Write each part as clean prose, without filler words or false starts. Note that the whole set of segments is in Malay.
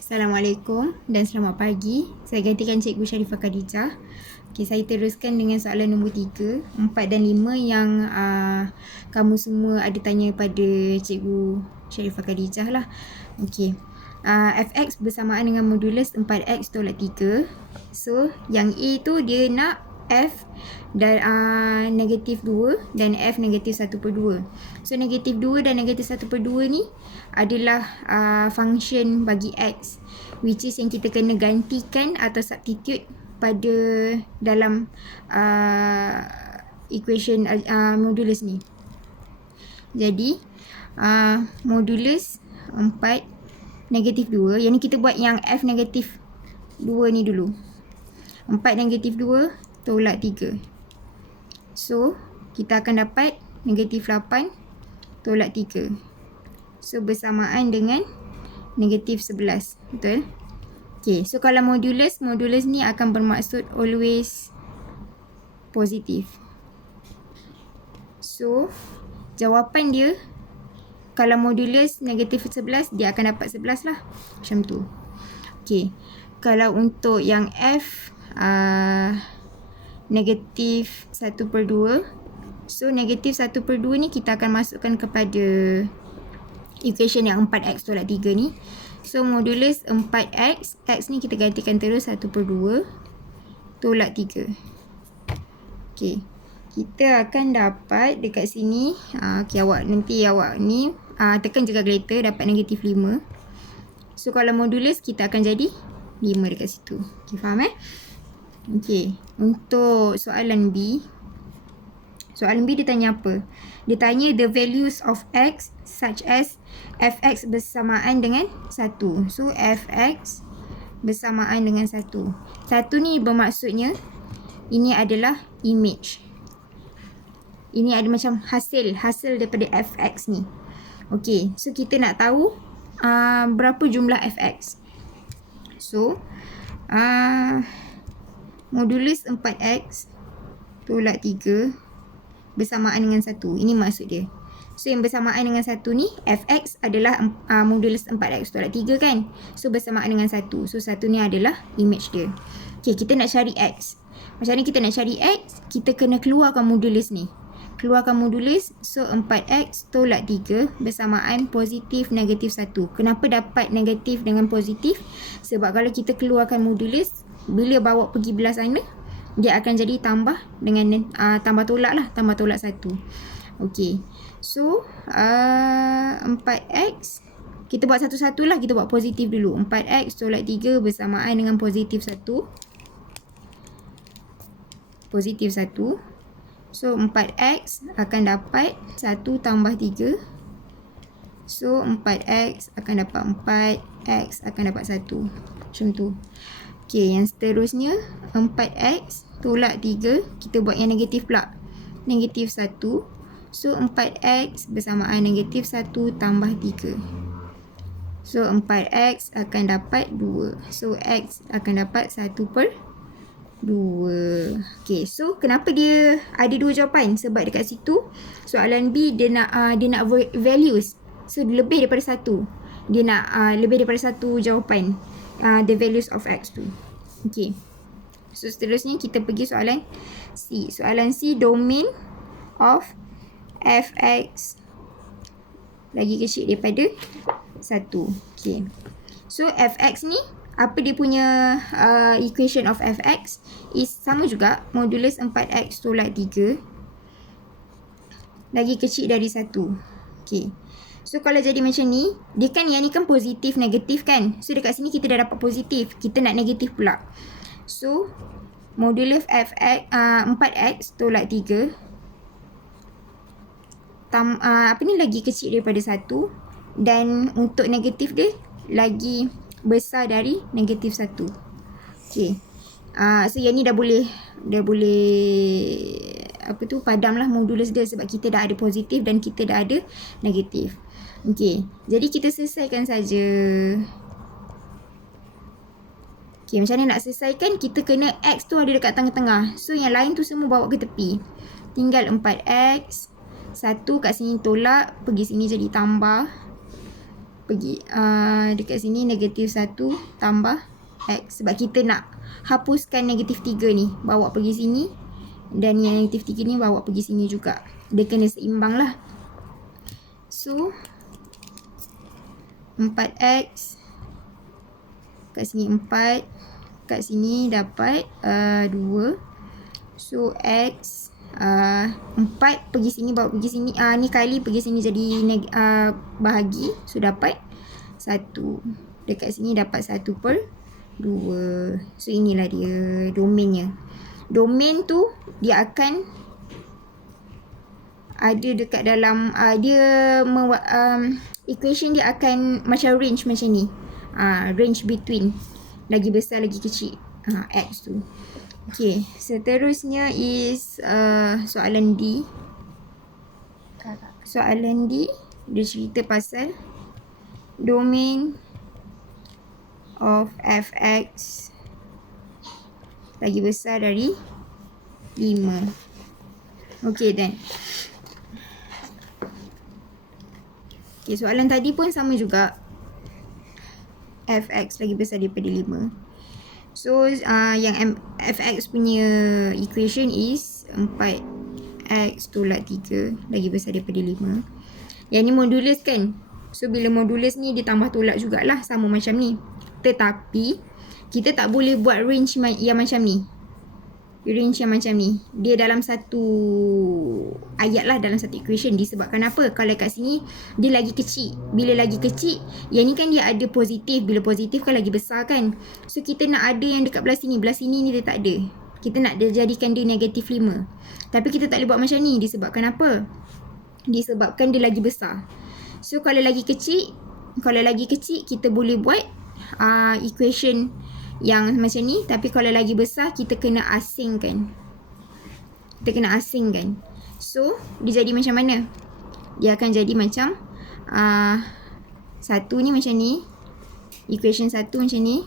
Assalamualaikum dan selamat pagi. Saya gantikan Cikgu Sharifah Khadijah. Okay, saya teruskan dengan soalan nombor 3, 4 dan 5 yang kamu semua ada tanya pada Cikgu Sharifah Khadijah lah. Okay. Fx bersamaan dengan modulus 4x tolak 3. So, yang A tu dia nak F dan negatif 2 dan F negatif 1/2. So, negatif 2 dan negatif 1/2 ni adalah function bagi X, which is yang kita kena gantikan atau substitute pada dalam equation modulus ni. Jadi, modulus 4 negatif 2, yang ni kita buat yang F negatif 2 ni dulu. 4 negatif 2 tolak 3. So, kita akan dapat negatif 8 tolak 3. So, bersamaan dengan negatif 11. Betul? Okay, so kalau modulus ni akan bermaksud always positif. So, jawapan dia, kalau modulus negatif 11, dia akan dapat 11 lah. Macam tu. Okay, kalau untuk yang F negatif 1/2, so negatif 1/2 ni kita akan masukkan kepada equation yang 4x tolak 3 ni. So, modulus 4x, x ni kita gantikan terus 1/2 tolak 3. Okay, kita akan dapat dekat sini, okay, nanti awak ni tekan je calculator, dapat negatif 5. So, kalau modulus kita akan jadi 5 dekat situ. Okay, faham Okay, untuk soalan B. Soalan B dia tanya apa? Dia tanya the values of x such as fx bersamaan dengan 1. So, fx bersamaan dengan 1. 1 ni bermaksudnya ini adalah image. Ini ada macam hasil daripada fx ni. Okay, so kita nak tahu berapa jumlah fx. So, modulus 4x tolak 3 bersamaan dengan 1. Ini maksud dia. So, yang bersamaan dengan 1 ni, fx adalah modulus 4x tolak 3 kan. So, bersamaan dengan 1. So, 1 ni adalah image dia. Okay, kita nak cari x. Macam mana kita nak cari x? Kita kena keluarkan modulus ni. Keluarkan modulus. So, 4x tolak 3 bersamaan positif negatif 1. Kenapa dapat negatif dengan positif? Sebab kalau kita keluarkan modulus, bila bawa pergi belah sana, dia akan jadi tambah dengan tambah tolak lah, tambah tolak 1. Okey. So, 4x kita buat satu-satu lah, kita buat positif dulu. 4x tolak 3 bersamaan dengan positif 1. Positif 1. So, 4x akan dapat 1 tambah 3. So, 4x akan dapat 4, x akan dapat 1. Macam tu. Okay, yang seterusnya 4x tolak 3, kita buat yang negatif pula. Negatif 1. So, 4x bersamaan negatif 1 tambah 3. So, 4x akan dapat 2. So, x akan dapat 1/2. Okay, so kenapa dia ada dua jawapan? Sebab dekat situ soalan B dia nak values. So, lebih daripada 1. Dia nak lebih daripada 1 jawapan. The values of x tu. Okay. So, seterusnya kita pergi soalan C. Soalan C, domain of fx lagi kecil daripada 1. Okay. So, fx ni, apa dia punya equation of fx is sama juga, modulus 4x tolak 3 lagi kecil dari 1. Okay. So, kalau jadi macam ni, dia kan yang ni kan positif, negatif kan. So, dekat sini kita dah dapat positif. Kita nak negatif pula. So, modulus fx 4x tolak 3 lagi kecil daripada 1. Dan untuk negatif dia lagi besar dari negatif 1. Okay. So, yang ni dah boleh padam lah modulus dia, sebab kita dah ada positif dan kita dah ada negatif. Okay, jadi kita selesaikan saja. Okay, macam mana nak selesaikan? Kita kena x tu ada dekat tengah-tengah. So, yang lain tu semua bawa ke tepi. Tinggal 4x. 1 kat sini tolak, pergi sini jadi tambah. pergi dekat sini negatif 1 tambah X. Sebab kita nak hapuskan negatif 3 ni, bawa pergi sini. Dan yang negatif 3 ni bawa pergi sini juga. Dia kena seimbang lah. So 4X, kat sini 4, kat sini dapat 2. So X 4 pergi sini, bawa pergi sini, ni kali pergi sini jadi bahagi. So dapat 1. Dekat sini dapat 1/2. So inilah dia domainnya. Domain tu dia akan ada dekat dalam equation dia akan macam range macam ni. Range between, lagi besar lagi kecil X tu. Okay, seterusnya is soalan D. Soalan D dia cerita pasal domain of fx lagi besar dari 5. Okay then. Okay, soalan tadi pun sama juga. Fx lagi besar daripada 5. So yang fx punya equation is 4x tolak 3 lagi besar daripada 5. Yang ni modulus kan. So bila modulus ni dia tambah tolak jugalah, sama macam ni. Tetapi kita tak boleh buat range yang macam ni. Range yang macam ni, dia dalam satu ayat lah, dalam satu equation. Disebabkan apa? Kalau kat sini dia lagi kecil. Bila lagi kecil, yang ni kan dia ada positif. Bila positif kan lagi besar kan. So kita nak ada yang dekat belah sini. Belah sini ni dia tak ada. Kita nak jadikan dia negatif 5. Tapi kita tak boleh buat macam ni. Disebabkan apa? Disebabkan dia lagi besar. So kalau lagi kecil, kita boleh buat equation yang macam ni. Tapi kalau lagi besar, kita kena asingkan. So dia jadi macam mana? Dia akan jadi macam satu ni macam ni. Equation 1 macam ni.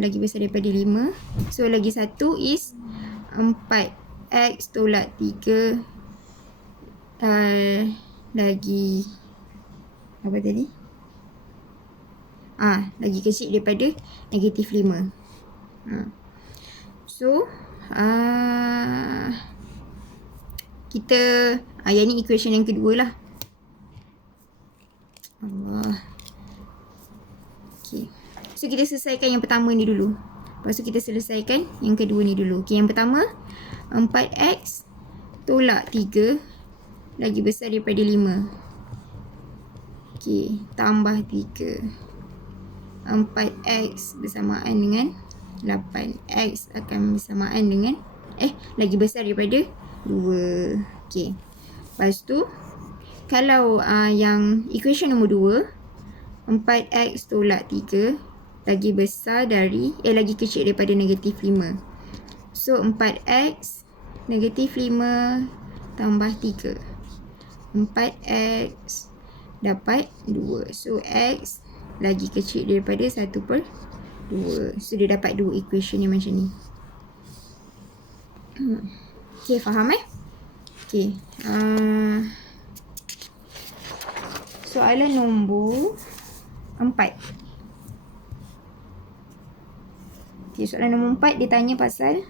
Lagi besar daripada 5. So lagi satu is 4x tolak 3 lagi apa tadi? Lagi kecil daripada negatif 5. So kita yang ni equation yang kedua lah. Allah. Okay. So kita selesaikan yang pertama ni dulu. Lepas tu kita selesaikan yang kedua ni dulu. Okay, yang pertama 4x tolak 3 lagi besar daripada 5. Okay, tambah 3. 4x bersamaan dengan 8. X akan bersamaan dengan lagi besar daripada 2. Okay. Lepas tu kalau yang equation nombor 2, 4x tolak 3 lagi besar dari lagi kecil daripada negatif 5. So 4x negatif 5 tambah 3. 4x dapat 2. So x lagi kecil daripada 1/2. So dia dapat 2 equation yang macam ni. Okay, faham Okay. Soalan nombor 4. Okay, soalan nombor 4 dia tanya pasal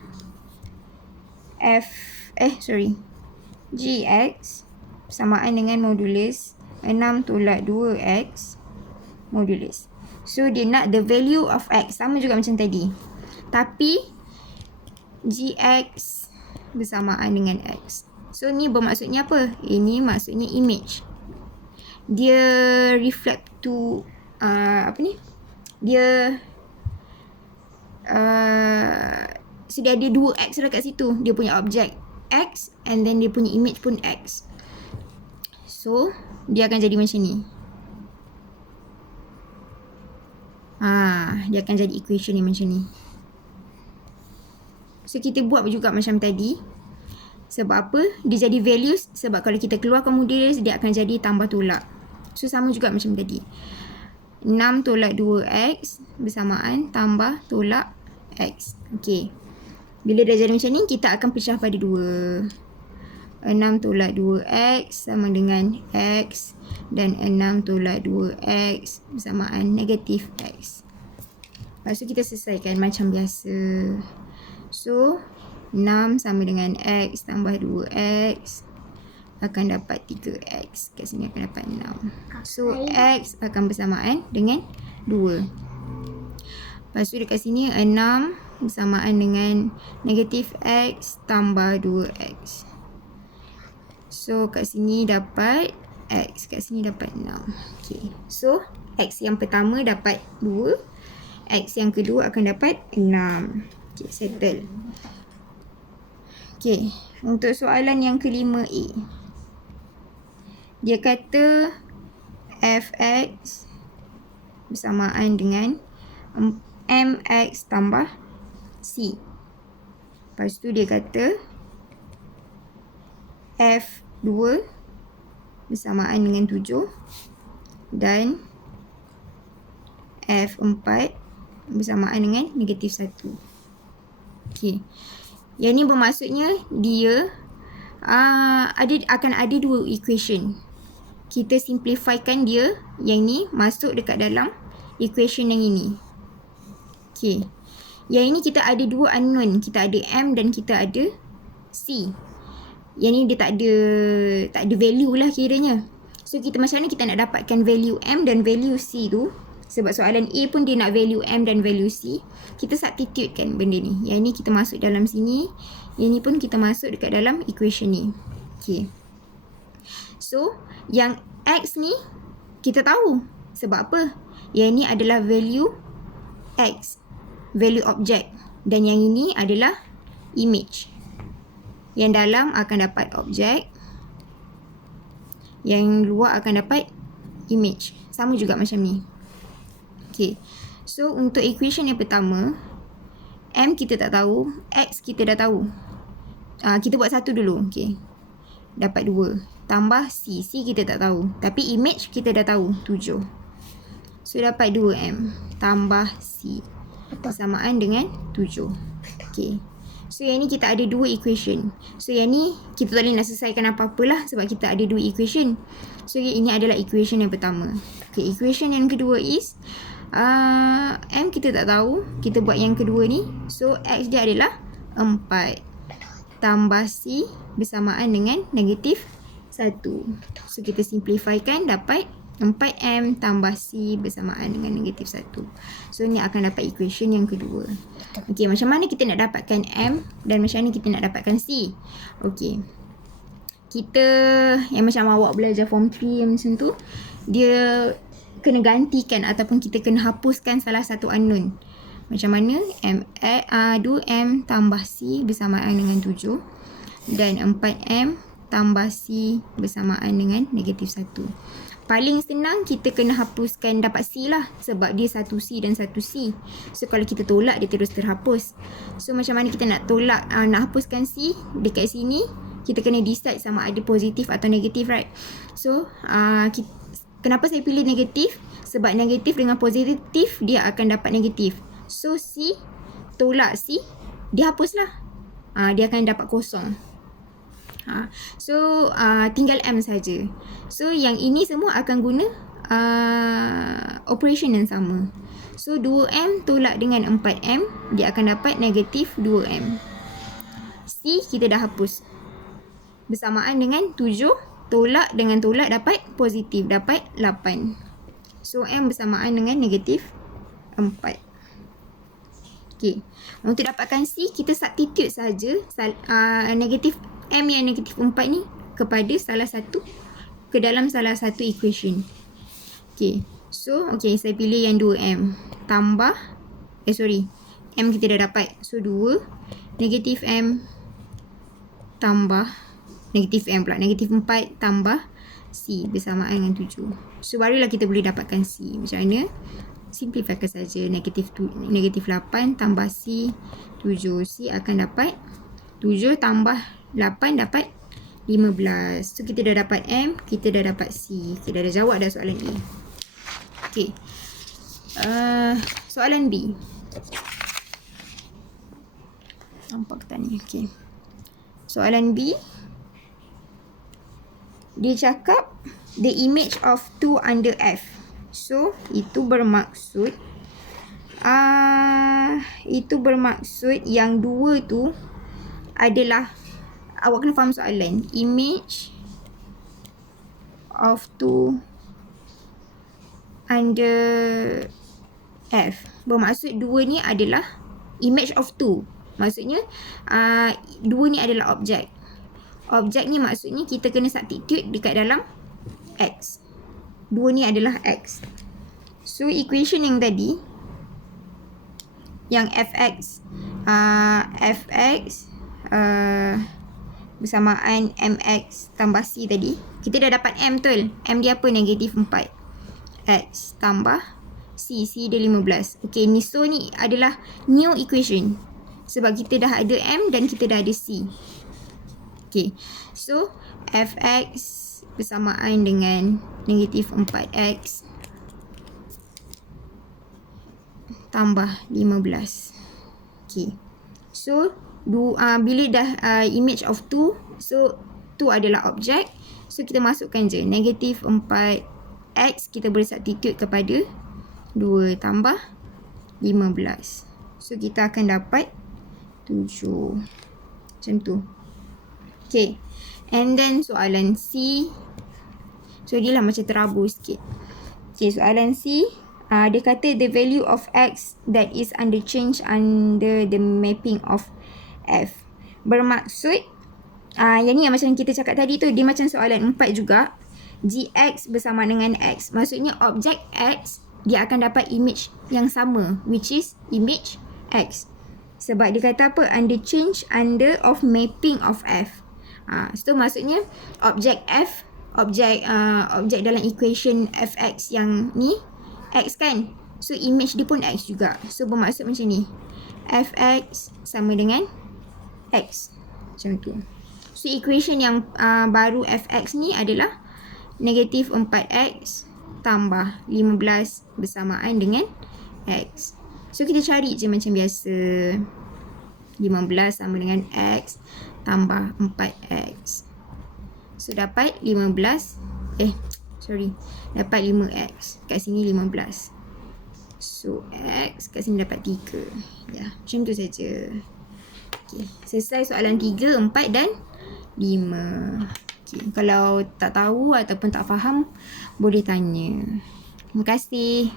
gx samaan dengan modulus 6 tolak 2x modulus. So dia nak the value of x, sama juga macam tadi. Tapi gx bersamaan dengan x. So ni bermaksudnya apa? Ini maksudnya image. Dia reflect to dia so dia ada 2x dekat situ. Dia punya objek x and then dia punya image pun x. So dia akan jadi macam ni. Dia akan jadi equation ni macam ni. So kita buat juga macam tadi. Sebab apa? Dia jadi values. Sebab kalau kita keluarkan modulus, dia akan jadi tambah tolak. So sama juga macam tadi. 6 tolak 2x bersamaan tambah tolak x. Okay. Bila dah jadi macam ni, kita akan pecah pada 2. 6 tolak 2x sama dengan x dan 6 tolak 2x bersamaan negatif x. Lepas tu kita selesaikan macam biasa. So 6 sama dengan x tambah 2x akan dapat 3x. Kat sini akan dapat 6. So x akan bersamaan dengan 2. Lepas tu dekat sini 6 bersamaan dengan negatif x tambah 2x. So kat sini dapat x, kat sini dapat 6. Okay. So x yang pertama dapat 2, x yang kedua akan dapat 6. Okay, settle. Okay, untuk soalan yang kelima A. Dia kata fx bersamaan dengan mx tambah c. Lepas tu dia kata f2 bersamaan dengan 7 dan f4 bersamaan dengan negatif 1. Okey. Yang ni bermaksudnya dia akan ada dua equation. Kita simplifykan dia, yang ni masuk dekat dalam equation yang ini. Okey. Yang ini kita ada dua unknown, kita ada m dan kita ada c. Yang ni dia tak ada value lah kiranya. So kita macam mana kita nak dapatkan value m dan value c tu? Sebab soalan A pun dia nak value m dan value c. Kita substitute kan benda ni. Yang ni kita masuk dalam sini. Yang ni pun kita masuk dekat dalam equation ni. Okay. So yang x ni kita tahu. Sebab apa? Yang ni adalah value x, value object. Dan yang ini adalah image. Yang dalam akan dapat object, yang luar akan dapat image. Sama juga macam ni. Okay. So untuk equation yang pertama, m kita tak tahu, x kita dah tahu. Kita buat satu dulu. Okay. Dapat 2. Tambah c. C kita tak tahu. Tapi image kita dah tahu. 7. So dapat 2m. Tambah c. Bersamaan dengan 7. Okay. So yang ni kita ada dua equation. So yang ni kita tak boleh nak selesaikan apa-apalah sebab kita ada dua equation. So ini adalah equation yang pertama. Okay, equation yang kedua is m kita tak tahu. Kita buat yang kedua ni. So x dia adalah 4. Tambah c bersamaan dengan negatif 1. So kita simplifykan dapat 4m tambah c bersamaan dengan negatif 1. So ni akan dapat equation yang kedua. Okey, macam mana kita nak dapatkan m dan macam mana kita nak dapatkan c? Okey. Kita yang macam awak belajar form 3 yang macam tu, dia kena gantikan ataupun kita kena hapuskan salah satu unknown. Macam mana? 2m tambah c bersamaan dengan 7 dan 4m tambah c bersamaan dengan negatif 1. Paling senang kita kena hapuskan dapat C lah. Sebab dia 1C dan 1C. So kalau kita tolak dia terus terhapus. So macam mana kita nak tolak, nak hapuskan C dekat sini. Kita kena decide sama ada positif atau negatif, right? So kenapa saya pilih negatif? Sebab negatif dengan positif dia akan dapat negatif. So C tolak C, dia hapus lah. Dia akan dapat kosong. So tinggal M saja. So yang ini semua akan guna operation yang sama. So 2M tolak dengan 4M, dia akan dapat negatif 2M. C kita dah hapus. Bersamaan dengan 7 tolak dengan tolak dapat positif, dapat 8. So M bersamaan dengan negatif 4. Okay. Untuk dapatkan C, kita substitute saja negatif M yang negatif 4 ni kepada ke dalam salah satu equation. Okay. So, okay, saya pilih yang 2M. Tambah, M kita dah dapat. So, 2. Negatif M tambah, negatif M pula. Negatif 4 tambah C bersamaan dengan 7. So, barulah kita boleh dapatkan C. Macam mana? Simplifykan saja. Negatif 8 tambah C 7. C akan dapat 7 tambah 8 dapat 15. So kita dah dapat M, kita dah dapat C. Kita dah jawab dah soalan A. Okey. Soalan B. Nampak tak ni? Okey. Soalan B. dia cakap the image of 2 under F. So, itu bermaksud yang 2 tu adalah, awak kena faham soalan. Image of 2 under F. Bermaksud 2 ni adalah image of 2. Maksudnya 2 ni adalah objek. Objek ni maksudnya kita kena substitute dekat dalam X. 2 ni adalah X. So, equation yang tadi, yang fx bersamaan mx tambah c tadi, kita dah dapat m betul. M dia apa? Negatif 4. X tambah c. C dia 15. Okay, ni so ni adalah new equation. Sebab kita dah ada m dan kita dah ada c. Okay, so fx bersamaan dengan negatif 4x tambah 15. Okay, so bila dah image of 2, so 2 adalah objek. So kita masukkan je negatif 4x, kita boleh substitute kepada 2 tambah 15. So kita akan dapat 7. Macam tu. Okay, and then soalan C. So dia lah macam terabur sikit. Okay, soalan C, dia kata the value of X that is under change under the mapping of F. Bermaksud yang ni yang macam kita cakap tadi tu, dia macam soalan 4 juga. Gx bersama dengan X. Maksudnya objek X, dia akan dapat image yang sama, which is image X. Sebab dia kata apa? Under change under of mapping of F. So maksudnya objek F, objek dalam equation fx yang ni X kan. So image dia pun X juga. So bermaksud macam ni, fx sama dengan X. Macam tu. So equation yang baru fx ni adalah negatif 4x tambah 15 bersamaan dengan X. So kita cari je macam biasa. 15 sama dengan X tambah 4x. So dapat 15. Dapat 5x. Kat sini 15. So x kat sini dapat 3. Ya, macam tu saja. Okay, selesai soalan 3, 4 dan 5. Okay, kalau tak tahu ataupun tak faham, boleh tanya. Terima kasih.